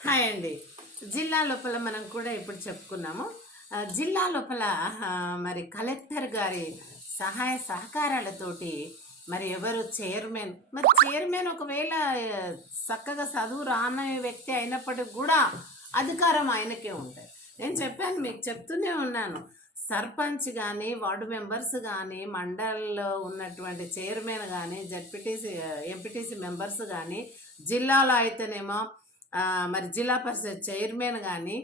Hi అండి. జిల్లా లోపల మనం కూడా ఇప్పుడు చెప్పుకున్నాము. జిల్లా లోపల మరి కలెక్టర్ గారి సహాయ సహకారాలతోటి మరి ఎవరు చైర్మన్, మరి చైర్మన్ ఒకవేళ చక్కగా చదువు రాని వ్యక్తి అయినప్పటికి కూడా అధికారం ఆయనకే ఉంటుంది. నేను చెప్పాను, మీకు చెప్తూనే ఉన్నాను. సర్పంచ్ కానీ, వార్డు మెంబర్స్ కానీ, మండల్లో ఉన్నటువంటి చైర్మన్ కానీ, జడ్పీటీసీ ఎంపీటీసీ మెంబర్స్ కానీ, జిల్లాలో అయితేనేమో మరి జిల్లా పరిషత్ చైర్మన్ కానీ,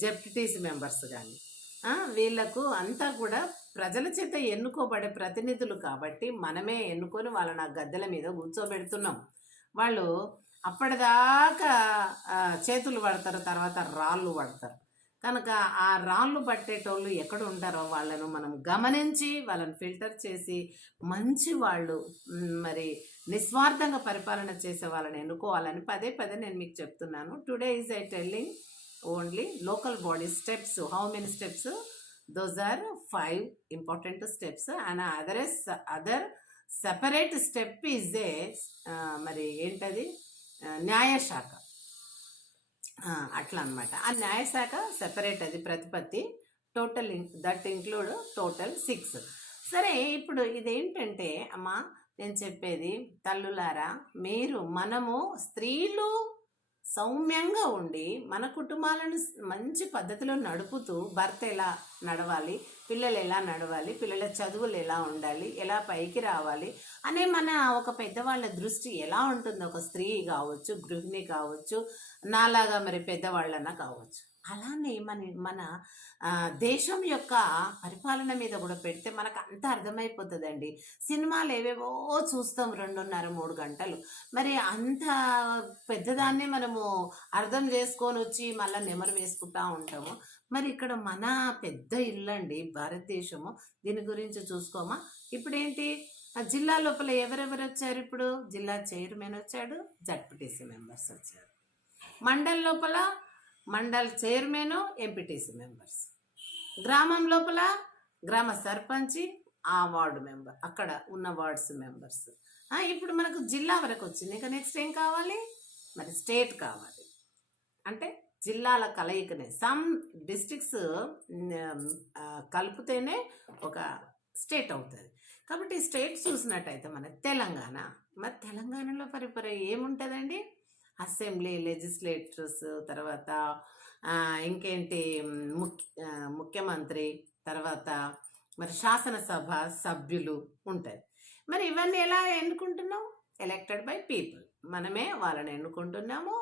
జెడ్పీటీసీ మెంబర్స్ కానీ, వీళ్ళకు అంతా కూడా ప్రజల చేత ఎన్నుకోబడే ప్రతినిధులు కాబట్టి మనమే ఎన్నుకొని వాళ్ళని ఆ గద్దెల మీద కూర్చోబెడుతున్నాం. వాళ్ళు అప్పటిదాకా చేతులు పడతారు, తర్వాత రాళ్ళు పడతారు. కనుక ఆ రాళ్ళు పట్టేటోళ్ళు ఎక్కడ ఉంటారో వాళ్ళను మనం గమనించి వాళ్ళని ఫిల్టర్ చేసి మంచి వాళ్ళు మరి నిస్వార్థంగా పరిపాలన చేసే వాళ్ళని ఎన్నుకోవాలని పదే పదే నేను మీకు చెప్తున్నాను. Today is I telling only local body steps. How many steps? Those are 5 important steps. And other separate step is a మరి ఏంటది, న్యాయశాఖ. అట్లా అనమాట. ఆ న్యాయశాఖ సెపరేట్, అది ప్రతిపత్తి. Total that include total 6. సరే, ఇప్పుడు ఇదేంటంటే అమ్మా, నేను చెప్పేది తల్లులారా, మనము స్త్రీలు సౌమ్యంగా ఉండి మన కుటుంబాలను మంచి పద్ధతిలో నడుపుతూ భర్త ఎలా నడవాలి, పిల్లలు ఎలా నడవాలి, పిల్లల చదువులు ఎలా ఉండాలి, ఎలా పైకి రావాలి అనే మన ఒక పెద్దవాళ్ళ దృష్టి ఎలా ఉంటుందో, ఒక స్త్రీ కావచ్చు, గృహిణి కావచ్చు, నాలాగా మరి పెద్దవాళ్ళన్నా కావచ్చు, అలానే మన దేశం యొక్క పరిపాలన మీద కూడా పెడితే మనకు అంత అర్థమైపోతుందండి. సినిమాలు ఏవేవో చూస్తాం 2.5-3 గంటలు. మరి అంత పెద్దదాన్ని మనము అర్థం చేసుకొని వచ్చి మళ్ళీ నెమరు వేసుకుంటా ఉంటాము. మరి ఇక్కడ మన పెద్ద ఇల్లు అండి భారతదేశము. దీని గురించి చూసుకోమా. ఇప్పుడు ఏంటి, జిల్లా లోపల ఎవరెవరు వచ్చారు? ఇప్పుడు జిల్లా చైర్మన్ వచ్చాడు, జడ్పీటీసీ మెంబర్స్ వచ్చారు. మండల్ లోపల మండల్ చైర్మన్, ఎంపీటీసీ మెంబర్స్. గ్రామం లోపల గ్రామ సర్పంచి, ఆ వార్డు మెంబర్, అక్కడ ఉన్న వార్డ్స్ మెంబర్స్. ఇప్పుడు మనకు జిల్లా వరకు వచ్చింది. ఇంకా నెక్స్ట్ ఏం కావాలి? మరి స్టేట్ కావాలి. అంటే జిల్లాల కలయికనే, సమ్ డిస్ట్రిక్ట్స్ కలిపితేనే ఒక స్టేట్ అవుతుంది. కాబట్టి స్టేట్ చూసినట్టయితే మన తెలంగాణ. మరి తెలంగాణలో ఏముంటుందండి? అసెంబ్లీ, లెజిస్లేటర్స్, తర్వాత ఇంకేంటి ముఖ్యమంత్రి, తర్వాత మరి శాసనసభ సభ్యులు ఉంటాయి. మరి ఇవన్నీ ఎలా ఎన్నుకుంటున్నాం? Elected by people. మనమే వాళ్ళని ఎన్నుకుంటున్నాము.